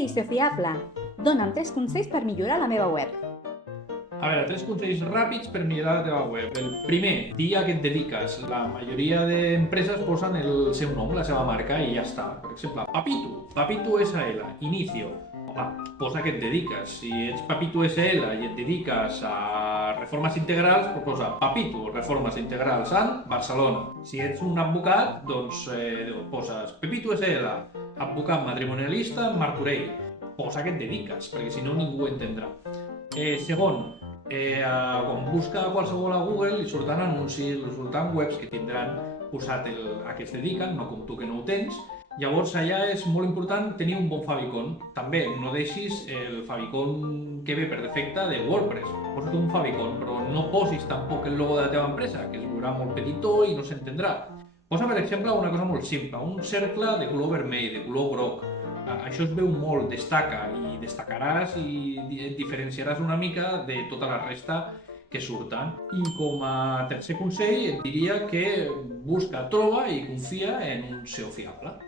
Ei, SEO fiable! Dona'm 3 consells per millorar la meva web. A veure, 3 consells ràpids per millorar la teva web. El primer, di a què et dediques. La majoria d'empreses posen el seu nom, la seva marca i ja està. Per exemple, Papito SL, inicio. Home, posa què et dediques. Si ets Papito SL i et dediques a reformes integrals, posa Papito, reformes integrals en Barcelona. Si ets un advocat, doncs poses Pepito SL, advocat matrimonialista en Martorell. Posa què et dediques, perquè si no ningú ho entendrà. Segon, quan busca qualsevol a Google li surten anuncis, li surten webs que tindran posat a què es dediquen, no com tu que no ho tens. Llavors allà és molt important tenir un bon favicon. També no deixis el favicon que ve per defecte de WordPress. Posa't un favicon, però no posis tampoc el logo de la teva empresa, que es veurà molt petitó i no s'entendrà. Posa, per exemple, una cosa molt simple, un cercle de color vermell, de color groc. Això es veu molt, destaca, i destacaràs i et diferenciaràs una mica de tota la resta que surten. I com a tercer consell et diria que busca, troba i confia en un SEO fiable.